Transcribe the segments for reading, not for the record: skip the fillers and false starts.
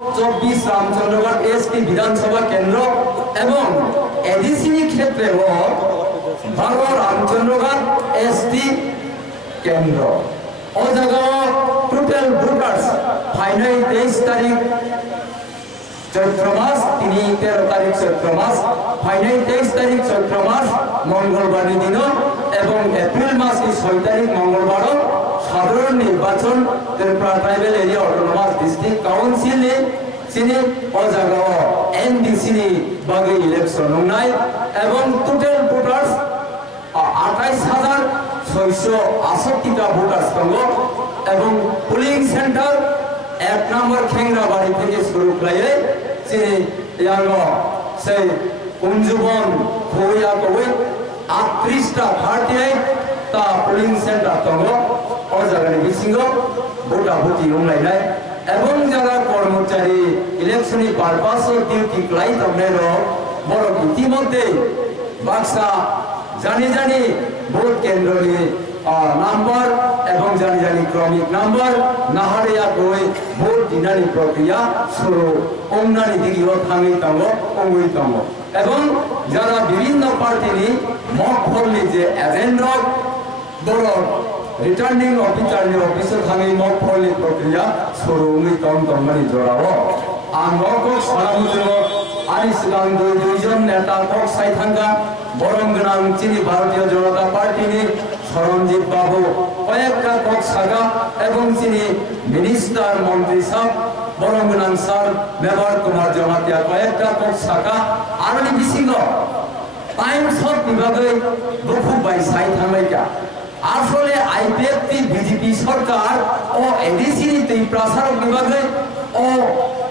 24 রামচন্দ্রগড় ST বিধানসভা কেন্দ্র এবং এডিসিনি ক্ষেত্রে ও 12 রামচন্দ্রগড় এসটি কেন্দ্র ও জায়গা টোটাল ভোটার্স ফাইনাল 23 তারিখ চৈত্র মাস 13 তারিখ চৈত্র মাস ফাইনাল 23 তারিখ চৈত্র মাস মঙ্গলবার দিন এবং এপ্রিল মাস 6 তারিখ মঙ্গলবার সাধারণ নির্বাচন Tripura tribal area autonomous district council সিনি ও জায়গা এনডিসিনি বাগে ইলেকশন নাই এবং টোটাল ভোটার্স 28,668টা ভোটার্স দङ এবং পোলিং সেন্টার 1 নম্বর খেংরাবাড়ি থেকে শুরু করে সিনি ইয়াঙ্গ সেই কুঞ্জবন খোয়া কই 38টা 38 তা পোলিং সেন্টার দङ ও জায়গায় বিসিঙ্গ ভোটা ভোটি রংলাইনাय এবং যারা কর্মচারী ইলেকশনি পারপাস ও ডিউটি ক্লাই তমনের বড় ইতিমধ্যে বাক্সা জানি ভোট কেন্দ্রনি নাম্বার এবং জানি ক্রমিক নাম্বার নাহারিয়া গই ভোট দিনানি প্রক্রিয়া শুরু অন্যানি দিগিও থাঙি দङ অঙ্গুই দङ এবং যারা বিভিন্ন পার্টিনি মক ফলনি যে এজেন্ট বড় রিটার্নিং অফিসারনি অফিসে থাঙি মক ফলনি প্রক্রিয়া শুরু অঙ্গুই দংমানি জড়াও আর নক সারামুজো আনি সিগাং দুইজন নেতা কক সাই থাঙ্গা বরং গনাং চিনি ভারতীয় জনতা পার্টিনি সরঞ্জিত বাবু কয়েকটা কক সাগা এবং চিনি মিনিস্টার মন্ত্রী সাহেব বরং গনাং স্যার মেবার কুমার জমাতিয়া কয়েকটা কক সাগা আরনি বিসিঙ্গ টাইমস অফ বিভাগে বহু বাই সাই থাঙ্গাইকা আসলে আইপিএফটি বিজেপি সরকার ও এডিসি প্রসারক বিভাগে ও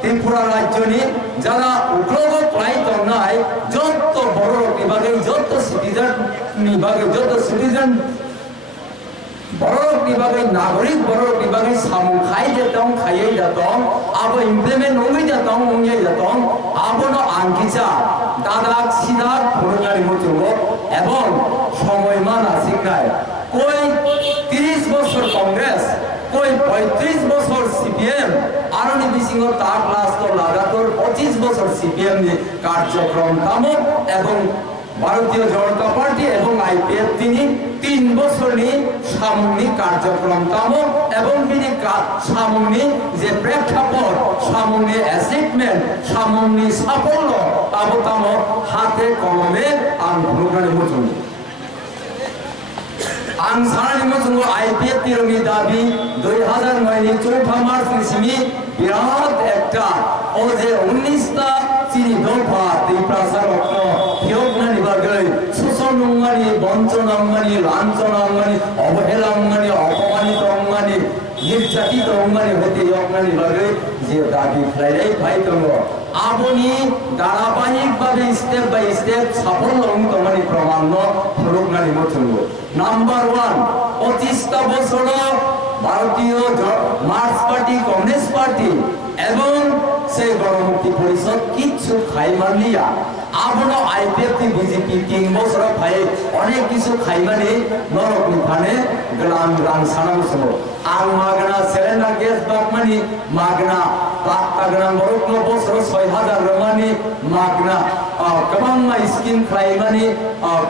ত্রিপুরা রাজ্যনি যারা উগ্রগত প্রায় তন্নায় যত বড় বিভাগে যত সিটিজেন বিভাগে যত সিটিজেন বড় বিভাগে নাগরিক বড় বিভাগে সামু খাই যেতাম খাইয়ে যেতাম আবো ইমপ্লিমেন্ট হয়ে যেতাম হয়ে যেতাম আবনো আঙ্কিচা দাদা সিধা পুরোনারি মতো এবং সময়মান আসিকায় কই 30 বছর কংগ্রেস কই 35 বছর সিপিএম আরনি বিসিংহ তার ক্লাস তো লাগাতার 25 বছর সিপিএম নি কার্যক্রম তামো এবং ভারতীয় জনতা পার্টি এবং আইপিএফ তিনি 3 বছর নি সামগ্রিক কার্যক্রম তামো এবং তিনি সামগ্রিক যে প্রেক্ষাপট সামগ্রিক অ্যাচিভমেন্ট সামগ্রিক সাফল্য তাবো তামো হাতে কলমে আন্দোলনের মতো आं सानानि मजंगो आईपीएफ तिरंगी दाबी 2009 नि 4 मार्च निसिमी बिराद एकटा ओ जे 19टा चिनि दफा दै प्रसारक थियकनानि बागै शोषण नंगानि बंचन नंगानि लांचन नंगानि अवहेला नंगानि अपमानित नंगानि निर्यातित नंगानि हते यकनानि बागै जे दाबी खालायनाय फाय दङ आबोनि धाराबाहिक भावे स्टेप बाय स्टेप साफल्य तमानि प्रमाण फुरुकनानि मजंगो নাম্বার 1 25টা বছর ভারতীয় মার্ক্স পার্টি কমিউনিস্ট পার্টি এবং সেই গণমুক্তি পরিষদ কিছু খাইমানিয়া আবনো আইপিএফ বিজেপি 3 বছর ভাই অনেক কিছু খাইমানি নরকনি ফানে গ্রাম গ্রাম সানামসো আং মাগনা সিলিন্ডার গ্যাস বাকমানি মাগনা পাক্তাগ্রাম বরকন বছর 6000 রমানি মাগনা কবাংমা স্কিম খাইমানি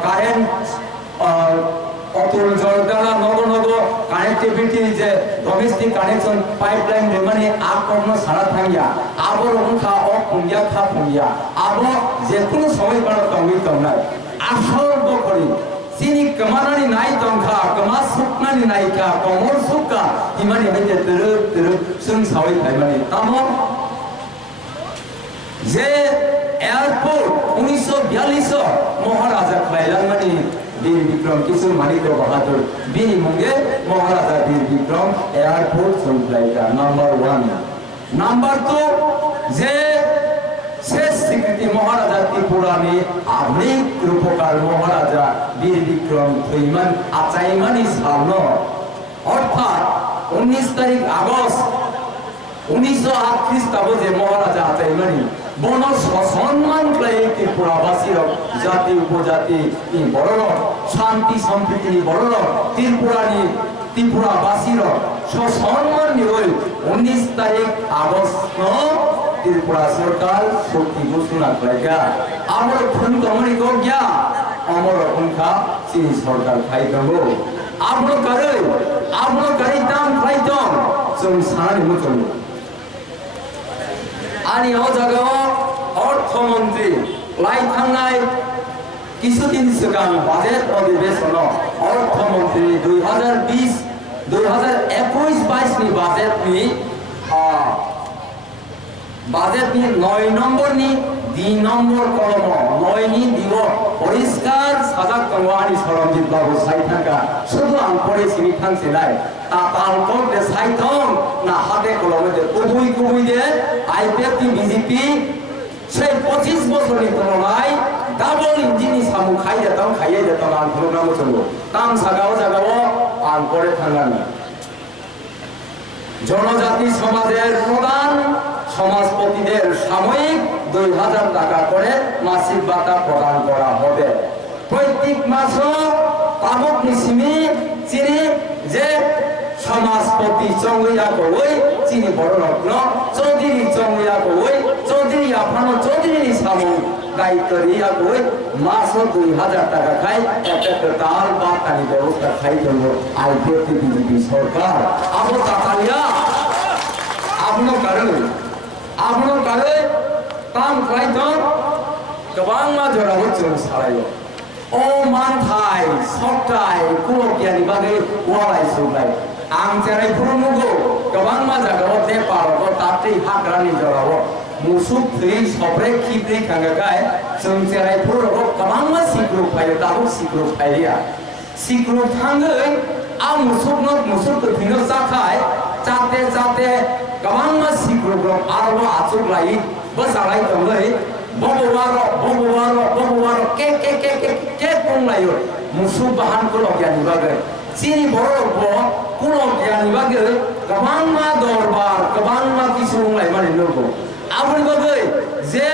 কারেন্ট অতুল জলদালা নগনগ কানেক্টিভিটি যে ডোমেস্টিক কানেকশন পাইপলাইন মানে আকর্ণ সারা থাঙ্গিয়া আবর উঠা অপুঙ্গিয়া খা পুঙ্গিয়া আব যে কোনো সময় পার তঙ্গি তঙ্গাই আসল বকরি চিনি কমানানি নাই তংখা কমা সুকনানি নাইকা কমর সুকা ইমানি হইতে তেরুপ তেরুপ সুং সাওই থাইমানি তামো যে এয়ারপোর্ট 1942 মহারাজা খাইলামানি বীর বিক্রম কিশোর মানিক বাহাদুর বিনি মুঙ্গে মহারাজা বীর বিক্রম এয়ারপোর্ট সংখ্যায়িকা নাম্বার 1 নাম্বার 2 যে শেষ স্বীকৃতি মহারাজা ত্রিপুরানি আধুনিক রূপকার মহারাজা বীর বিক্রম থৈমান আচাইমানি সাল অর্থাৎ 19 তারিখ আগস্ট 1938 খ্রিস্টাব্দে যে মহারাজা আচাইমানি বন সম্মান ক্লাই ত্রিপুরাবাসীর জাতি উপজাতি বড় শান্তি সম্প্রীতি বড় ত্রিপুরানি ত্রিপুরাবাসীর সম্মান 19 তারিখ আগস্ট त्रिपुरा सरकार शक्ति घोषणा खालायगा आमर खुन कमनि को गया अमर उनका चीनी सरकार खायदंगो आमर करे दाम खायदं जों सानानि मुथुन आनि ओ जागायाव अर्थमंत्री लाइथांनाय কিছুদিন सिगां बाजेट अधिवेशनाव अर्थमंत्री 2020-2021-22 नि बाजेटनि 9 नम्बरनि 2 नम्बर कलम 9 नि दिगो परिष्कार साजाक दंवानि सरमजित बाबु साइथांगा शुधु आं परे सिनि थांसिनाय तालको दे साइथं ना हाते कलम दे कुबुई दे आईपीएफ नि बीजेपी সেই 25 বছরের তুলনায় ডাবল ইঞ্জিনি সামু খাইয়ে যেতাম আন প্রোগ্রাম চলবো তাম জাগাও আন করে থাঙ্গানি জনজাতি সমাজের প্রধান সমাজপতিদের সাময়িক 2000 টাকা করে মাসিক ভাতা প্রদান করা হবে প্রত্যেক মাসে তাবক নিসিমি চিনি যে সমাজপতি চঙ্গিয়া কই চিনি বড় রত্ন চৌধুরী চঙ্গিয়া কই চৌধুরী আফানো চৌধুরী সামু দায়িত্ব দিয়া কই মাসে 2000 টাকা খাই একটা তাল বা পানি ব্যবস্থা খাই জন্য আইপিএফ বিজেপি সরকার আবো তাতালিয়া আপনো কারে তাম খাইতন गोबां मानसिफोराबो जों सालायो अ मानथाय सप्ताय कुलगियानि बागै वालायसोबाय आं जेरै फोरमुगो गोबां मानसिफोरा दे पारको तात्रि हाग्रानि जराव मुसुक थै सब्रे खिब्रै खांगाय जों जेरै फोरको गोबां मानसिफोर फायो दाबो सिग्रुप फायरिया सिग्रुप थाङै आं मुसुक थिनो जाखाय जाते गोबां मानसिफोर आरो आचुक लायो बसालाय दंलै Bobo ke konglayo musuh bahan kulogiani bagai sini boro kulogiani bagai kabang ma dorbar kabang ma kisung lai mani logo abun bagai je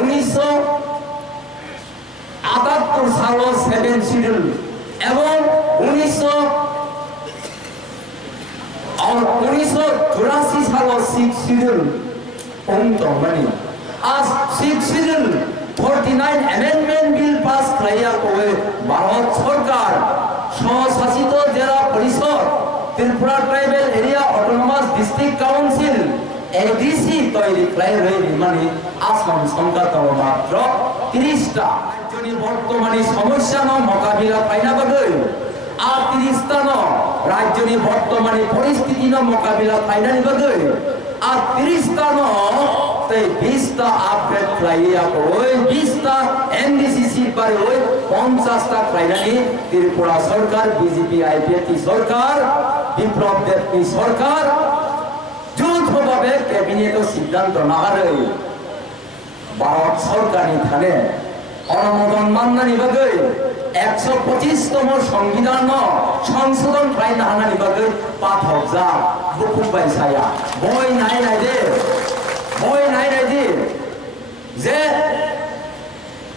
1978 সালো 7 শিডিউল এবং 1984 সালো 6 শিডিউল অন্তর মানে आज 6 শিডিউল 49 অ্যামেন্ডমেন্ট বিল পাস করাইয়া কই ভারত সরকার স্বশাসিত জেলা পরিষদ Tripura tribal area autonomous district council ADC তৈরি করাই মানে আসাম সংগত মাত্র 30টা রাজ্যনি বর্তমানে সমস্যা ন মোকাবিলা পাইনা বাগৈ আর 30টা ন রাজ্যনি বর্তমানে পরিস্থিতি ন মোকাবিলা পাইনা বাগৈ আর 30টা ন 20টা আপডেট লাইয়া কই 20টা এনডিসিসি পারে ওই 50টা লাইনানি ত্রিপুরা সরকার বিজেপি আইপিএফ সরকার বিপ্লব দেবী সরকার যৌথভাবে ক্যাবিনেট সিদ্ধান্ত নাগারে ভারত সরকারি থানে অনুমোদন মান্নানি বাগৈ 125তম সংবিধান সংশোধন আইন হানানি বাগৈ পাঠক যা বুকুম বাইসায়া বই নাই দে বই নাই দে যে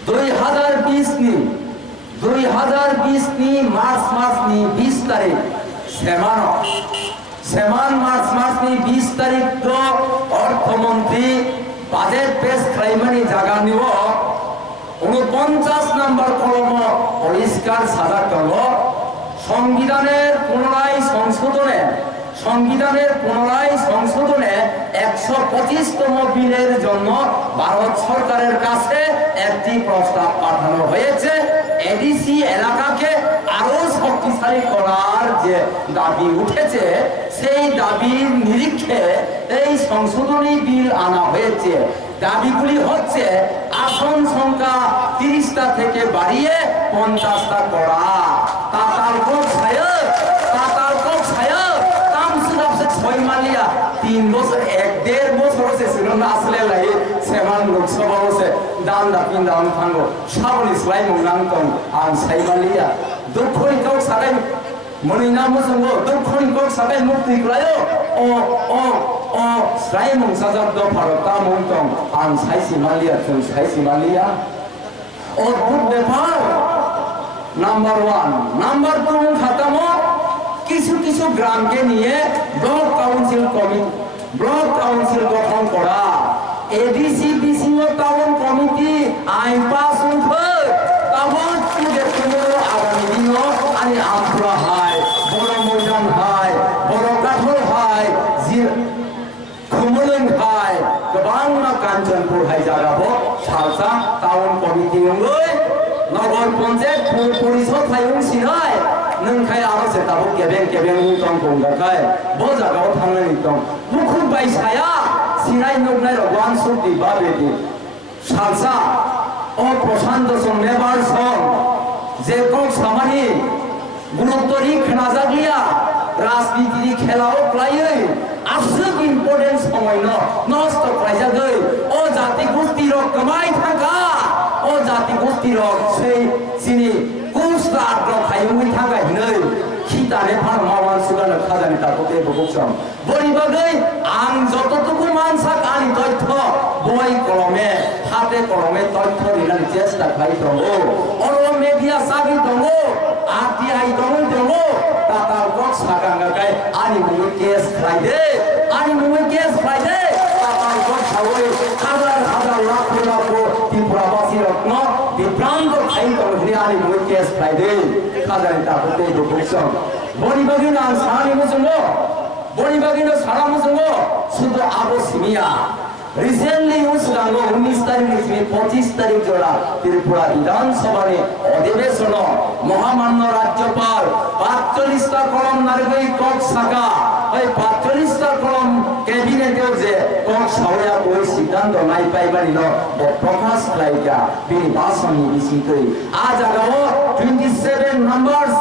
2020 নি মার্চ নি 20 তারিখ সেমান মার্চ নি 20 তারিখ তো অর্থমন্ত্রী বাজেট পেশ খাইমানি জায়গা নিব 49 নম্বর কলম পরিষ্কার সাজা করল সংবিধানের পুনরায় সংশোধনে 125তম বিলের জন্য ভারত সরকারের কাছে একটি প্রস্তাব পাঠানো হয়েছে এডিসি এলাকাকে আরো শক্তিশালী করার যে দাবি উঠেছে সেই দাবির নিরিখে এই সংশোধনী বিল আনা হয়েছে দাবিগুলি হচ্ছে আসন সংখ্যা 30টা থেকে বাড়িয়ে 50টা করা তাতালকো ছায়ক তামসুদাবসে 6 মালিয়া 3 বছর 1.5 বছর হচ্ছে সিরনা আসলে লাই সেমান লোকসভা হচ্ছে দান দাপিন দান থাঙ্গো সাবলি স্লাই মংনাংতং আন সাইমালিয়া দুঃখনি কও সাকাই মনিনা মসঙ্গ দুঃখনি কও সাকাই মুক্তি করায়ো ও স্লাই মংসাজাব দ ভারতা মংতং আন সাইসিমালিয়া তুই সাইসিমালিয়া অদ্ভুত ব্যাপার নাম্বার 1 নাম্বার 2 খাতামো কিছু গ্রামকে নিয়ে ব্লক কাউন্সিল গঠন করা এডিসি বিসিও টাউন কমিটি আইন পাস উঠে তখন আগামী দিনও আমি আমপুরা হয় বড় ময়দান হয় বড় কাঠল হয় খুমলন হয় গোবাं কাঞ্চনপুর হয় জাগাবো সালসা টাউন কমিটি নগর পঞ্চায়েত পরিষদ থাইং সিনাই नोंखाय आरो सेताबो केबें उतं गंगाखाय बो जागाव थांनानै दं मुखुब बायसाया सिनाय नगनाय रगवान सुति बाबेदि सालसा ओ प्रशांत सं नेबार सं जे कक सामानि गुरुत्वनि खोनाजागिया राजनीतिनि खेलाव क्लायै आसुक इम्पोर्टेन्स समायनो नष्ट खालायजागै ओ जाति गोष्ठी रक कमाय थांगा ओ जाति गोष्ठी रक sei sini कुस्ता रक खायमुनि थांगा हिनै खिताने फान मावान सुगानो खाजानि ताकते बगसम बरि बागै आं जतटुकु मानसाक आनि तथ्य बय कलमे हाते कलमे तथ्य रिनानि चेष्टा खाइ दंगो अरो मेडिया सागि दंगो आरटीआई दंगो टाटा गक सागांगाय आनि मुङै केस खालायदे आनि मुङै केस खालायदे टाटा गक सावै हाजार लाख त्रिपुराबासी रत्न विभ्रांत खाइ दंगो आनि मुङै केस खालायदे खाजानि ताकते बगसम बरि बागैनो आं सानि मुजंगो बरि बागैनो सारा मुजंगो सुदो आबो सिमिया रिसेंटली उस्लांगो 19 तारिख से 25 तारिख जोड़ा त्रिपुरा विधानसभा ने अधिवेशन महामान्य राज्यपाल 45 कलम नारगई कक साका ओई 45 कलम कैबिनेट जे कक सावया कोई सिद्धांत नाइ पाइबानि न प्रकाश लाइका बिनि भाषणनि बिसिंकै आ जागाओ 27 नंबर्स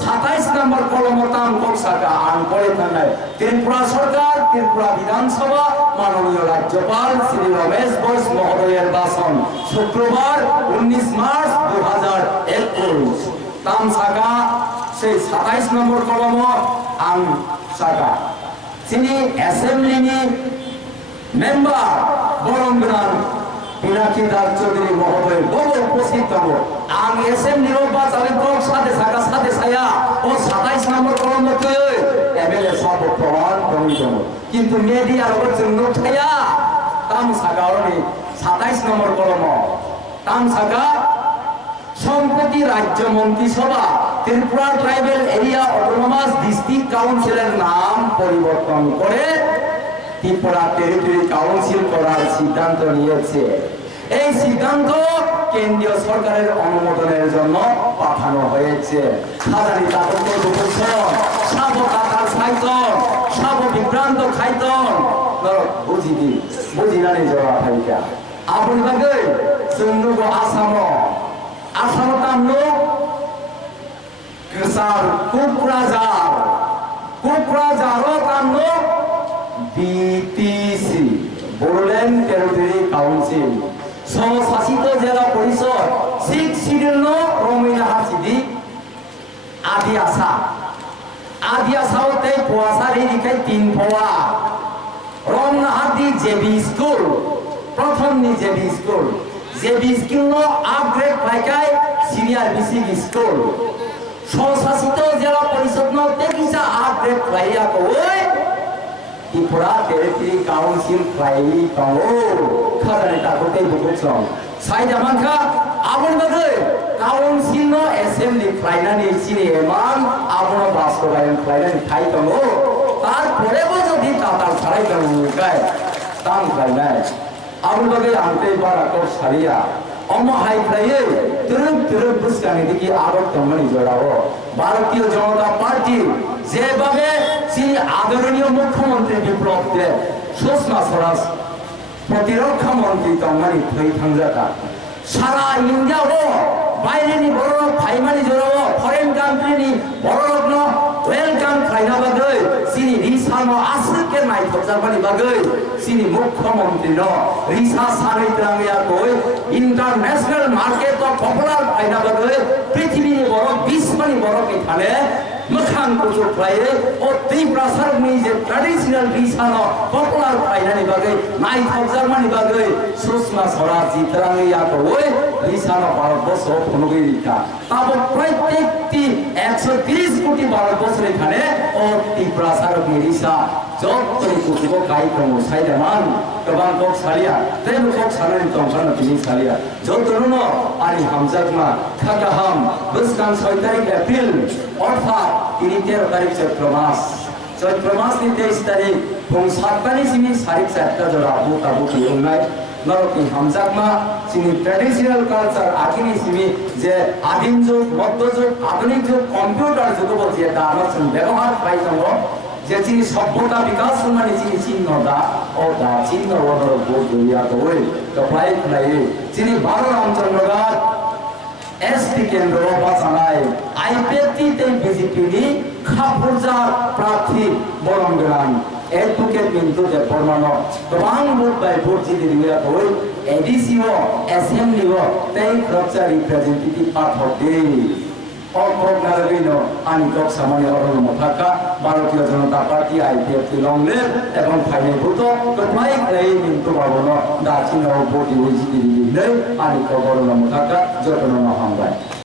27 नंबर कलम ताम कक साका आं करे थांनाय त्रिपुरा सरकार त्रिपुरा विधानसभा माननीय राज्यपाल श्री रमेश बोस महोदयर भाषण शुक्रवार 19 मार्च 2021 ताम साका से 27 नंबर कलम आं साका सिनी असेंबली मेंबर बरंगनान पिनाकी दास चौधरी महोदय बहुत उपस्थित दङ आं असेंबली बाजाले ब्लक साथे साया ओ 27 नंबर कलम कय एमएलए साहब प्रमाण दङ किंतु मीडिया जों नुथाया ताम सागावनि 27 नंबर कलम ताम सागा सम्प्रति राज्य मंत्रिसभा Tripura tribal area autonomous district কাউন্সিলের নাম পরিবর্তন করে ত্রিপুরা টেরিটরি কাউন্সিল করার সিদ্ধান্ত নিয়েছে এই সিদ্ধান্ত কেন্দ্রীয় সরকারের অনুমোদনের জন্য পাঠানো হয়েছে খাজানি তাতক দুপুরসন সাব কাতার সাইতন সাব বিভ্রান্ত খাইতন বুঝিনাनै জরা थाइका आबुनि बागै जोंनो आसाम तामनो गोसार कुक्राझार तामनो बीटीसी बोडोलैंड टेरिटरी काउंसिल स्वशासित जिला परिषद 6 शिड्यूल रमिना हासिदी आदियासाव ते पोवासारि दिखाय 3 पोवा रमनाहाटी जेबी स्कूल प्रथम नि जेबी स्कूल नो अपग्रेड खालायखाय सिनियर बेसिक स्कूल स्वशासित जिला परिषद नो तेकिसा अपग्रेड खालायाखै त्रिपुरा टेरिटरी काउंसिल खालाय दङ खाजानि ताकते बुकसम साइदा मानखा आबुन बागै काउंसिल नो असेंबली खालायनानै सिनि एमान आबुन बास्तबायन खालायनानै थाइ दङ तारपरेबो जदि टाटा साराय दङखाय ताम खालायनाय आबुन बागै आंते बाराखौ सारिया अमहाय खायै तुरुब बुसकानि दिखि आदर दंमोन जड़ाव भारतीय जनता पार्टी जेभाबे सिनि आदरणीय मुख्यमंत्री विप्लव देव सुषमा स्वराज प्रतिरक्षा मंत्री दंमोन थै थांजाका सारा इंडियाव बायरेनि बर'नो फाइमानि जड़ाव फरेन कान्ट्रीनि बर'नो वेलकाम खालायना बागै सिनि रिसानो आसुके नायथबजाबानि बागै सिनि मुख्यमंत्री नो रिसा सानै द्रांगियाखै इंटरनेशनल मार्केट अफ पपुलर खालायना बागै पृथ्वीनि बर' विश्वनि बर'नि थाने मोखां कुचुर खालायो ओ त्रिपुरा सरकारनि जे ट्रेडिशनल रिसानो पपुलर खालायनानि बागै नायथबजाबानि बागै सुषमा स्वराज जी द्रांगियाखै रिसानो भारतबर्ष फनुगिरिखा ताबो प्रत्येकटी 130 कोटी भारतबर्ष এখানে ও ত্রিপুরা সরকারি রিসা 저들이 그거 가이드로 사이다만 그방 꼭 살이야 때문에 꼭 사는 동산은 비니 살이야 저들은 아니 함자구나 카가함 버스간 서이다리 에프릴 어타 তিনি 13 তারিখ চৈত্র মাস নি 23 তারিখ এবং 7 তারিখ সিমি সারিক চারটা জোড়া বুক ইউনাই নরকি হামজাকমা সিমি ট্র্যাডিশনাল কালচার আকিনি সিমি যে আদিম যুগ মধ্যযুগ আধুনিক যুগ কম্পিউটার যুগ বলছি এটা আমরা ব্যবহার পাই যাবো যে চিনি সভ্যতা বিকাশ মানে চিনি চিহ্নটা ও দা চিহ্ন ওদর বোধ হইয়া তো ওই তো প্রায় প্রায় চিনি 12 রামচন্দ্রগার এসপি কেন্দ্র বাঁচানায় আইপিএফটিতে বিজেপি খাপুরজা প্রার্থী বরংগ্রাম এডভোকেট কিন্তু যে পরমাণু গোবাং ভোট বাই ভোট জিতে দিবে ওই এডিসিও অ্যাসেম্বলিও তাই খরচা রিপ্রেজেন্টেটিভ পাঠকে অকক নারবিনো আনিকক সামনে অরণ মথাকা ভারতীয় জনতা পার্টি আইপিএফটি লংলের এবং ফাইনাল ভোট গোপাই এই কিন্তু ভাবন দাচিন ভোট জিতে দিবে আনিকক অরণ মথাকা যতন হামবাই